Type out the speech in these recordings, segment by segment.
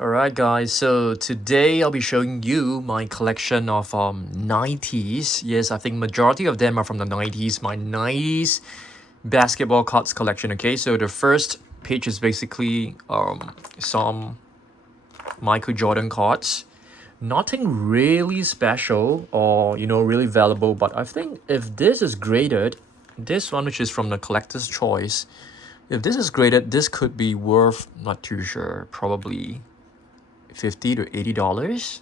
Alright guys, so today I'll be showing you my collection of 90s. Yes, I think majority of them are from the 90s. My 90s basketball cards collection, okay? So the first page is basically some Michael Jordan cards. Nothing really special or really valuable, but I think if this is graded, this one which is from the collector's choice, if this is graded, this could be worth, not too sure, probably $50 to $80.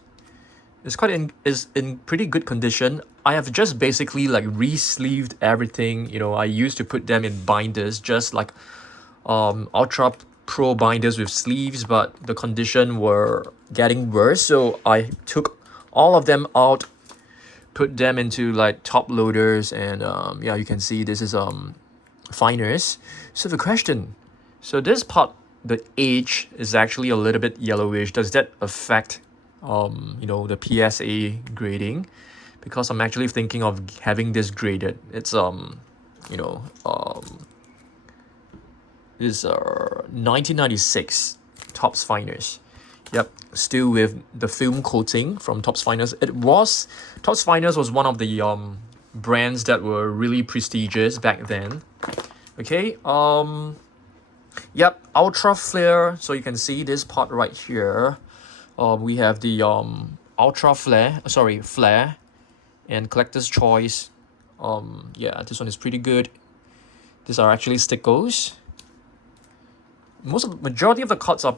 It's in pretty good condition. I have just basically like re-sleeved everything. I used to put them in binders, just like Ultra Pro binders with sleeves, but the condition were getting worse, so I took all of them out, put them into like top loaders, and yeah, you can see this is finers. So the question, so this part, the age is actually a little bit yellowish. Does that affect the PSA grading? Because I'm actually thinking of having this graded. It's this 1996 Topps Finest. Yep, still with the film coating from Topps Finest. Topps Finest was one of the brands that were really prestigious back then. Okay, yep, Ultra Flair. So you can see this part right here. We have the Ultra Flair and Collector's Choice. Yeah, this one is pretty good. These are actually stickers. Majority of the cards are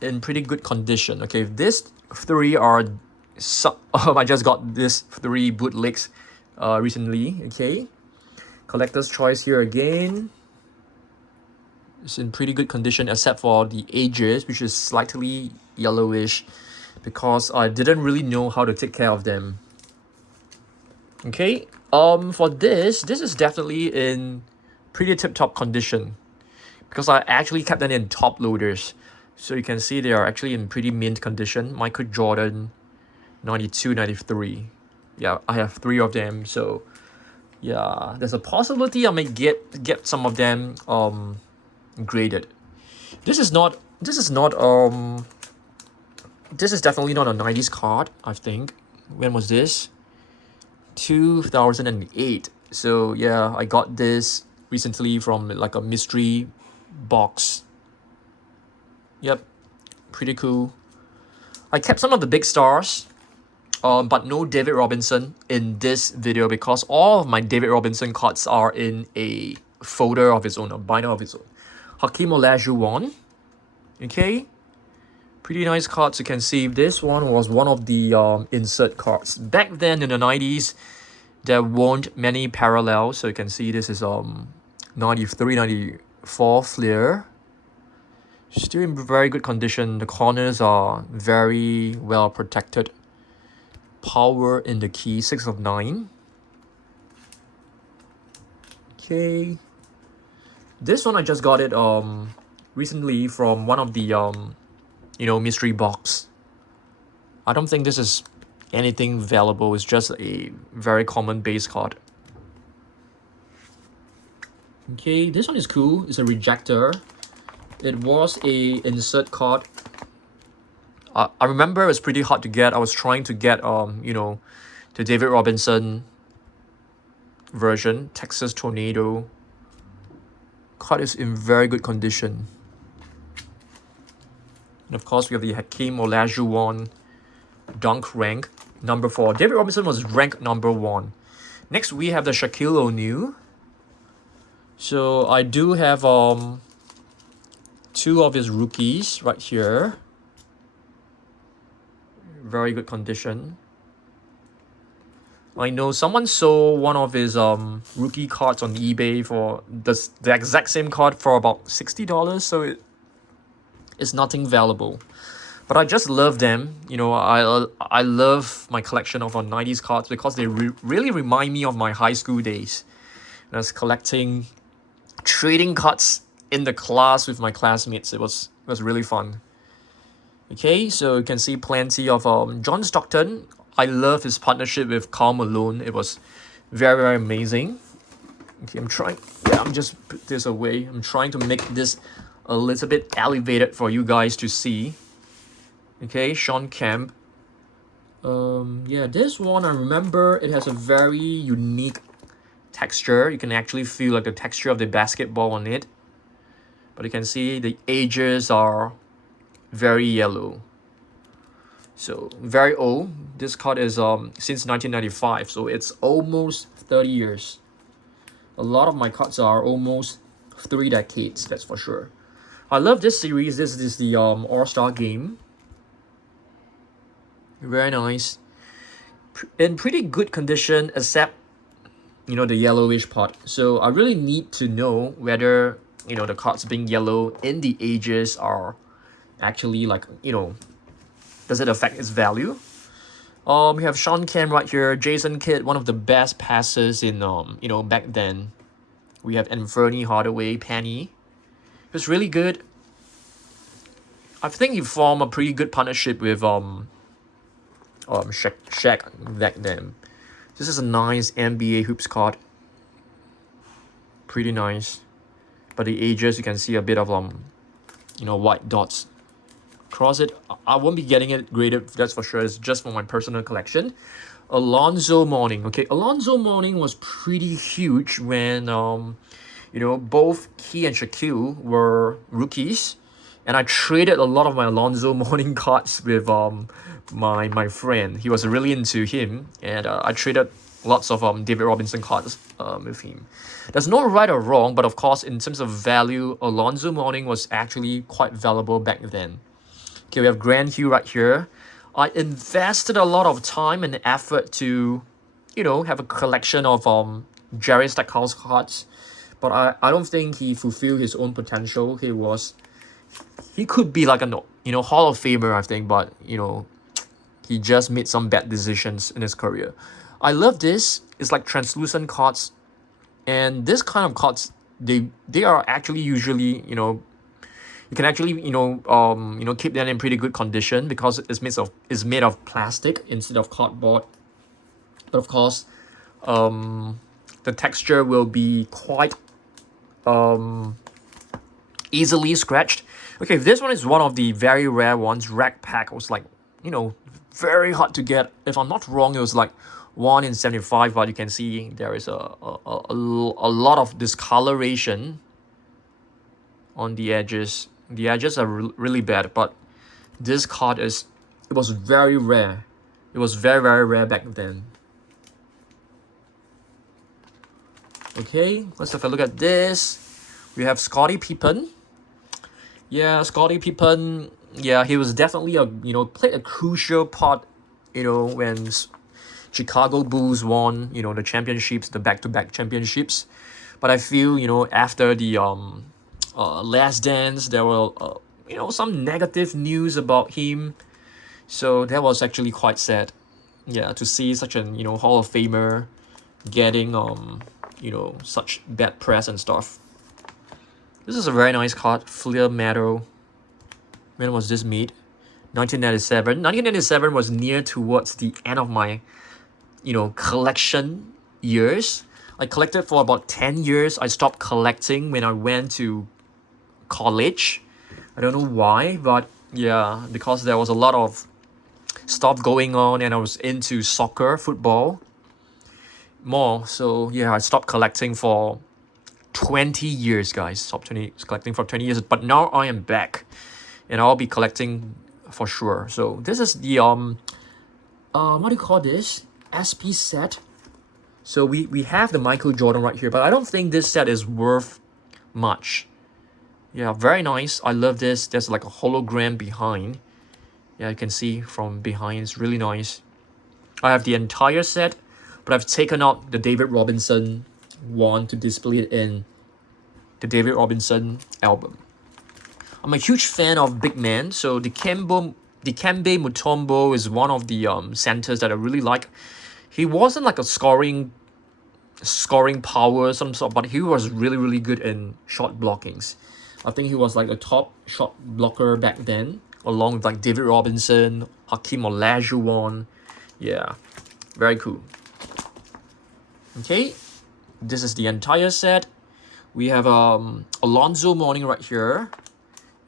in pretty good condition. Okay, these three are I just got this 3 bootlegs recently. Okay, Collector's Choice here again. It's in pretty good condition except for the edges, which is slightly yellowish because I didn't really know how to take care of them. Okay, for this is definitely in pretty tip-top condition because I actually kept them in top loaders. So you can see they are actually in pretty mint condition. Michael Jordan 92, 93. Yeah, I have 3 of them. So yeah, there's a possibility I may get some of them graded. This is definitely not a 90s card, I think. When was this? 2008. So yeah, I got this recently from like a mystery box. Yep, pretty cool. I kept some of the big stars, but no David Robinson in this video because all of my David Robinson cards are in a folder of its own, a binder of its own. Hakeem Olajuwon. Okay, pretty nice cards. You can see this one was one of the insert cards. Back then in the 90s, there weren't many parallels. So you can see this is 93, 94 Flair. Still in very good condition. The corners are very well protected. Power in the key, 6 of 9. Okay. This one I just got it recently from one of the mystery box. I don't think this is anything valuable. It's just a very common base card. Okay, this one is cool. It's a rejector. It was a insert card. I remember it was pretty hard to get. I was trying to get the David Robinson version, Texas Tornado. Card is in very good condition. And of course, we have the Hakeem Olajuwon dunk rank number 4. David Robinson was ranked number 1. Next, we have the Shaquille O'Neal. So I do have 2 of his rookies right here. Very good condition. I know someone sold one of his rookie cards on eBay for the exact same card for about $60, so it's nothing valuable. But I just love them. I love my collection of 90s cards because they really remind me of my high school days. And I was collecting trading cards in the class with my classmates. It was really fun. Okay, so you can see plenty of John Stockton. I love his partnership with Karl Malone. It was very, very amazing. Okay, I'm just put this away. I'm trying to make this a little bit elevated for you guys to see. Okay, Sean Kemp. Yeah, this one I remember it has a very unique texture. You can actually feel like the texture of the basketball on it. But you can see the edges are very yellow. So very old. This card is since 1995, so it's almost 30 years. A lot of my cards are almost 3 decades, that's for sure. I love this series. This is the All-Star game. Very nice. In pretty good condition, except the yellowish part. So I really need to know whether the cards being yellow in the edges are actually like does it affect its value? We have Sean Kemp right here, Jason Kidd, one of the best passers in back then. We have Anthony Hardaway, Penny. He was really good. I think he formed a pretty good partnership with Shaq back then. This is a nice NBA hoops card. Pretty nice. But the edges you can see a bit of white dots across it. I won't be getting it graded, that's for sure. It's just for my personal collection. Alonzo Mourning. Okay, Alonzo Mourning was pretty huge when both he and Shaquille were rookies, and I traded a lot of my Alonzo Mourning cards with my friend. He was really into him, and I traded lots of David Robinson cards with him. There's no right or wrong, but of course, in terms of value, Alonzo Mourning was actually quite valuable back then. Okay, we have Grant Hill right here. I invested a lot of time and effort to, have a collection of Jerry Stackhouse cards, but I don't think he fulfilled his own potential. He could be like a Hall of Famer, I think, but he just made some bad decisions in his career. I love this. It's like translucent cards, and this kind of cards they are actually usually you can actually keep them in pretty good condition because it's made of plastic instead of cardboard. But of course, the texture will be quite easily scratched. Okay, this one is one of the very rare ones. Rack Pack was like very hard to get. If I'm not wrong, it was like 1 in 75, but you can see there is a lot of discoloration on the edges. The edges are really bad, but this card it was very rare. It was very, very rare back then. Okay, let's have a look at this. We have Scottie Pippen. Yeah, Scottie Pippen. Yeah, he was definitely played a crucial part. When Chicago Bulls won the championships, the back-to-back championships. But I feel after the Last Dance, there were some negative news about him, so that was actually quite sad. Yeah, to see such an Hall of Famer getting such bad press and stuff. This is a very nice card, Flair Medal. When was this made? 1997. 1997 was near towards the end of my collection years. I collected for about 10 years. I stopped collecting when I went to college. I don't know why, but yeah, because there was a lot of stuff going on and I was into soccer, football more. So yeah, I stopped collecting for 20 years, guys. Stopped collecting for 20 years, but now I am back and I'll be collecting for sure. So this is the what do you call this? SP set. So we have the Michael Jordan right here, but I don't think this set is worth much. Yeah, very nice. I love this. There's like a hologram behind. Yeah, you can see from behind. It's really nice. I have the entire set, but I've taken out the David Robinson one to display it in the David Robinson album. I'm a huge fan of big men, so the Dikembe Mutombo is one of the centers that I really like. He wasn't like a scoring power some sort, but he was really, really good in shot blockings. I think he was like a top shot blocker back then, along with like David Robinson, Hakeem Olajuwon. Yeah, very cool. Okay, this is the entire set. We have Alonzo Mourning right here,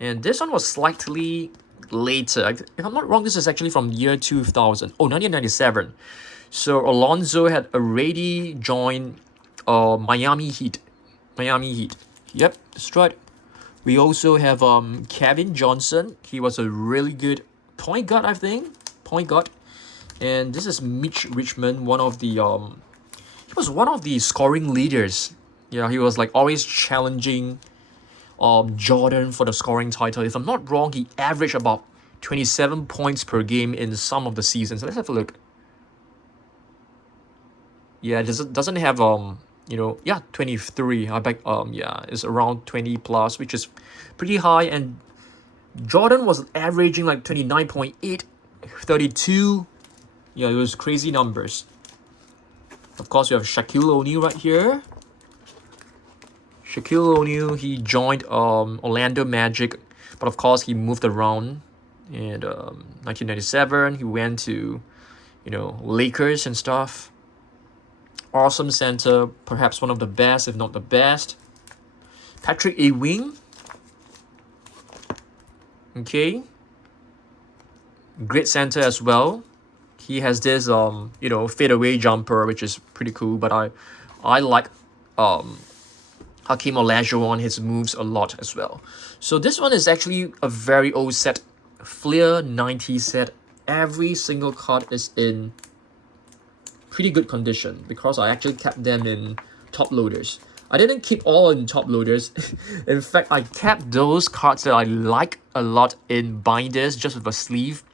and this one was slightly later. If I'm not wrong, this is actually from year 2000. Oh, 1997. So Alonzo had already joined Miami Heat. Miami Heat. Yep, that's right. We also have Kevin Johnson. He was a really good point guard, I think. Point guard. And this is Mitch Richmond, one of the he was one of the scoring leaders. Yeah, he was like always challenging Jordan for the scoring title. If I'm not wrong, he averaged about 27 points per game in some of the seasons. Let's have a look. Yeah, it doesn't have you know, yeah, 23. I bet yeah, it's around 20 plus, which is pretty high. And Jordan was averaging like 29.8, 32. Yeah, it was crazy numbers. Of course, you have Shaquille O'Neal right here. Shaquille O'Neal, he joined Orlando Magic, but of course he moved around. And 1997, he went to, you know, Lakers and stuff. Awesome center, perhaps one of the best, if not the best. Patrick Ewing. Okay. Great center as well. He has this you know, fadeaway jumper, which is pretty cool. But I like Hakeem Olajuwon, his moves a lot as well. So this one is actually a very old set, Flair 90 set. Every single card is in pretty good condition because I actually kept them in top loaders. I didn't keep all in top loaders. In fact, I kept those cards that I like a lot in binders just with a sleeve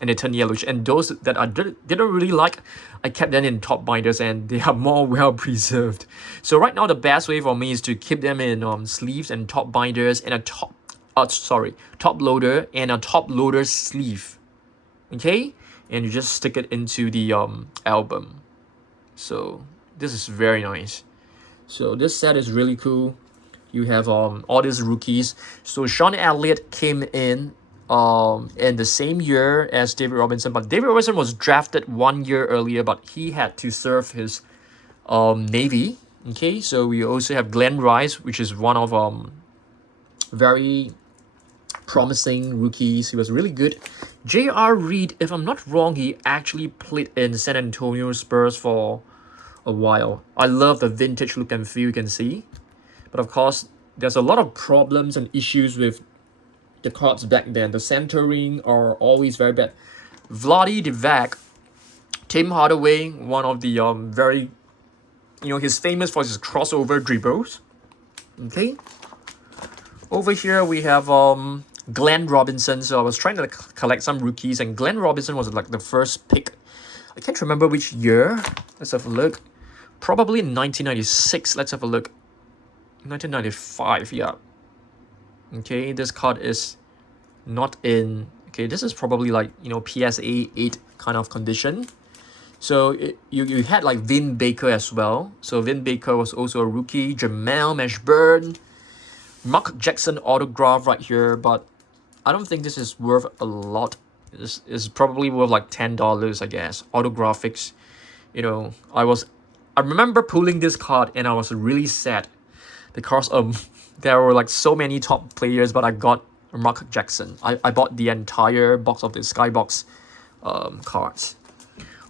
and they turn yellowish. And those that I didn't really like, I kept them in top binders and they are more well preserved. So right now the best way for me is to keep them in sleeves and top binders and a top loader and a top loader sleeve. Okay? And you just stick it into the album. So this is very nice. So this set is really cool. You have all these rookies. So Sean Elliott came in the same year as David Robinson, but David Robinson was drafted 1 year earlier, but he had to serve his Navy. Okay, so we also have Glenn Rice, which is one of very promising rookies. He was really good. J.R. Reed, if I'm not wrong, he actually played in San Antonio Spurs for a while. I love the vintage look and feel, you can see. But of course, there's a lot of problems and issues with the cards back then. The centering are always very bad. Vlade Divac, Tim Hardaway, one of the very, you know, he's famous for his crossover dribbles. Okay. Over here we have Glenn Robinson. So I was trying to collect some rookies, and Glenn Robinson was like the first pick. I can't remember which year. Let's have a look. Probably 1996. Let's have a look. 1995, yeah. Okay, this card is not in... Okay, this is probably like, you know, PSA 8 kind of condition. So you had like Vin Baker as well. So Vin Baker was also a rookie. Jamal Mashburn. Mark Jackson autograph right here, but I don't think this is worth a lot. This is probably worth like $10, I guess. Autographics. You know, I remember pulling this card and I was really sad because there were like so many top players, but I got Mark Jackson. I bought the entire box of the Skybox cards.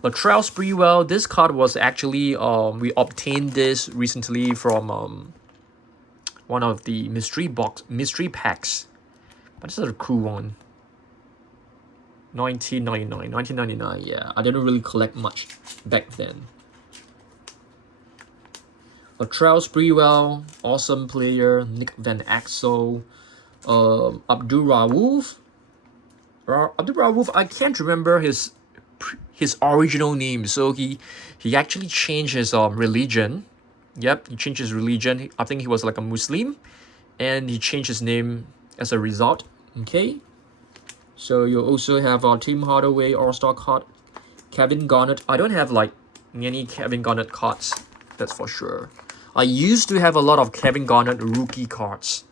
Latrell Sprewell, this card was actually we obtained this recently from one of the mystery packs. But this is a cool one. 1999, yeah. I didn't really collect much back then. Latrell Sprewell, awesome player. Nick Van Exel. Abdul Rauf, I can't remember his original name. So he actually changed his religion. Yep, he changed his religion. I think he was like a Muslim, and he changed his name as a result. Okay. So you also have Tim Hardaway All-Star card, Kevin Garnett. I don't have like many Kevin Garnett cards, that's for sure. I used to have a lot of Kevin Garnett rookie cards.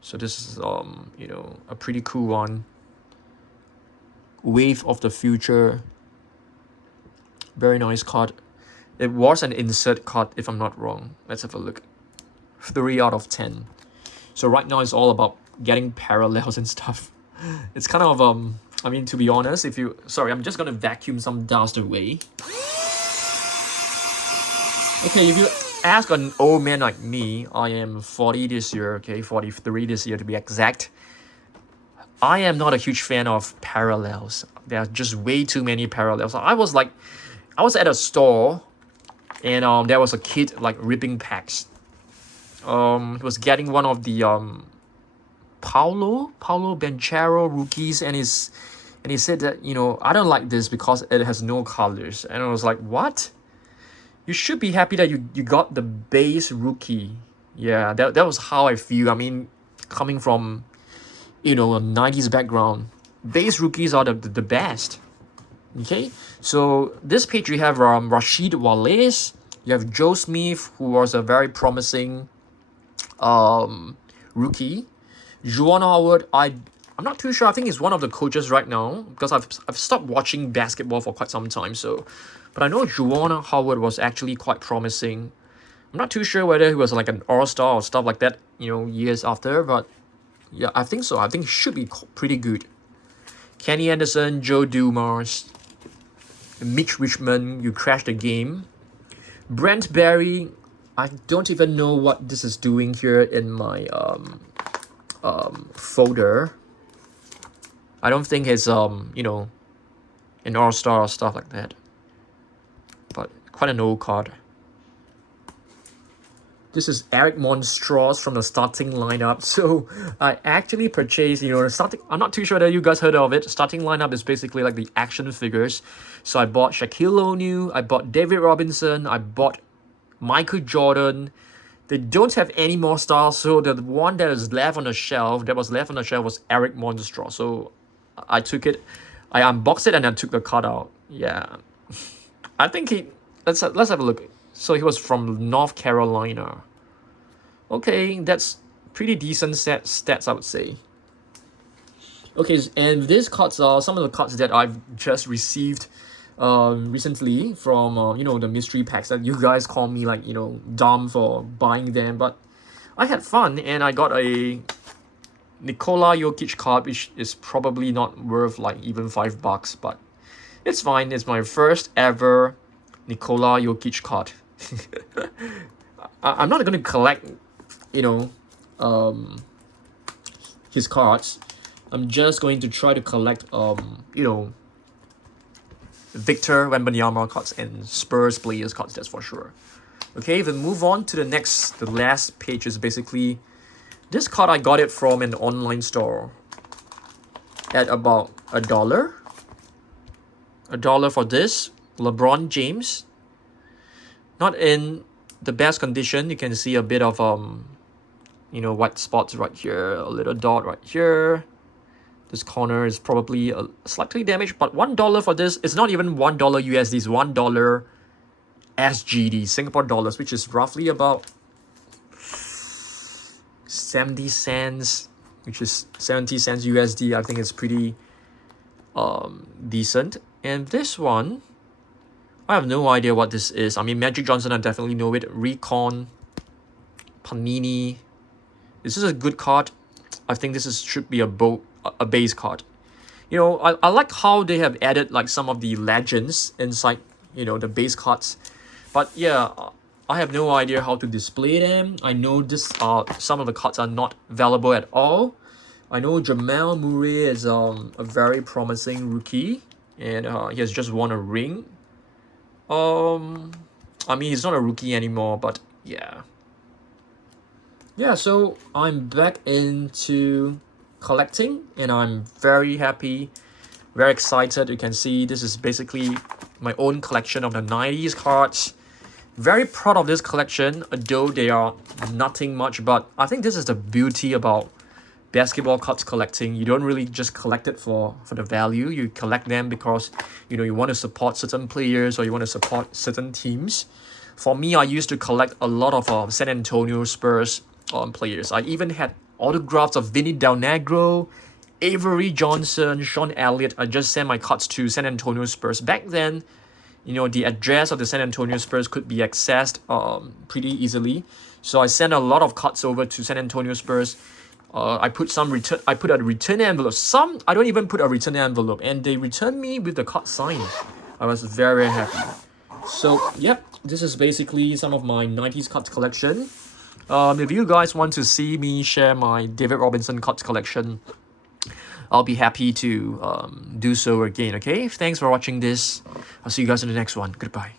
So this is you know, a pretty cool one. Wave of the Future. Very nice card. It was an insert card if I'm not wrong. Let's have a look. 3 out of 10. So right now it's all about getting parallels and stuff. It's kind of I mean, to be honest, if you sorry, I'm just gonna vacuum some dust away. Okay, if you ask an old man like me, I am 40 this year, okay, 43 this year to be exact. I am not a huge fan of parallels. There are just way too many parallels. I was at a store, and there was a kid like ripping packs. He was getting one of the Paulo Banchero rookies, and he said that, I don't like this because it has no colors. And I was like, what? You should be happy that you got the base rookie. Yeah, that was how I feel. I mean, coming from a 90s background, base rookies are the best. Okay, so this page we have Rashid Wallace. You have Joe Smith, who was a very promising rookie. Juwan Howard, I'm not too sure. I think he's one of the coaches right now because I've stopped watching basketball for quite some time. So, but I know Juwan Howard was actually quite promising. I'm not too sure whether he was like an all-star or stuff like that, years after. But yeah, I think so. I think he should be pretty good. Kenny Anderson, Joe Dumars, Mitch Richmond, you crashed the game. Brent Barry, I don't even know what this is doing here in my folder. I don't think it's an all-star or stuff like that. But quite an old card. This is Eric Monstros from the starting lineup. So I actually purchased, starting. I'm not too sure that you guys heard of it. Starting lineup is basically like the action figures. So I bought Shaquille O'Neal, I bought David Robinson, I bought Michael Jordan. They don't have any more stars, so the one that was left on the shelf was Eric Monstros. So I took it, I unboxed it, and I took the card out. Yeah, I think let's have a look. So he was from North Carolina. Okay, that's pretty decent stats, I would say. Okay, and these cards are some of the cards that I've just received recently from the mystery packs that you guys call me like dumb for buying them, but I had fun and I got a Nikola Jokic card, which is probably not worth like even $5, but it's fine. It's my first ever Nikola Jokic card. I'm not gonna collect his cards. I'm just going to try to collect Victor Wembanyama cards and Spurs players cards, that's for sure. Okay, then move on to the last page is basically this card. I got it from an online store at about $1. $1 for this LeBron James. Not in the best condition. You can see a bit of white spots right here, a little dot right here. This corner is probably slightly damaged, but $1 for this is not even $1 USD, it's $1 SGD, Singapore dollars, which is roughly about 70 cents, which is 70 cents USD. I think it's pretty decent. And this one, I have no idea what this is. I mean, Magic Johnson, I definitely know it. Recon, Panini. This is a good card. I think this should be a base card. I like how they have added like some of the legends inside, the base cards. But yeah, I have no idea how to display them. I know some of the cards are not available at all. I know Jamal Murray is a very promising rookie, and he has just won a ring. I mean, he's not a rookie anymore, but yeah. Yeah, so I'm back into collecting and I'm very happy, very excited. You can see this is basically my own collection of the 90s cards. Very proud of this collection, though they are nothing much, but I think this is the beauty about basketball cards collecting. You don't really just collect it for the value. You collect them because you want to support certain players or you want to support certain teams. For me, I used to collect a lot of San Antonio Spurs players. I even had autographs of Vinny Del Negro, Avery Johnson, Sean Elliott. I just sent my cards to San Antonio Spurs. Back then, the address of the San Antonio Spurs could be accessed pretty easily. So I sent a lot of cards over to San Antonio Spurs. I put a return envelope. Some I don't even put a return envelope, and they returned me with the card signed. I was very happy. So yep, this is basically some of my 90s cards collection. If you guys want to see me share my David Robinson cards collection, I'll be happy to do so again. Okay, thanks for watching this. I'll see you guys in the next one. Goodbye.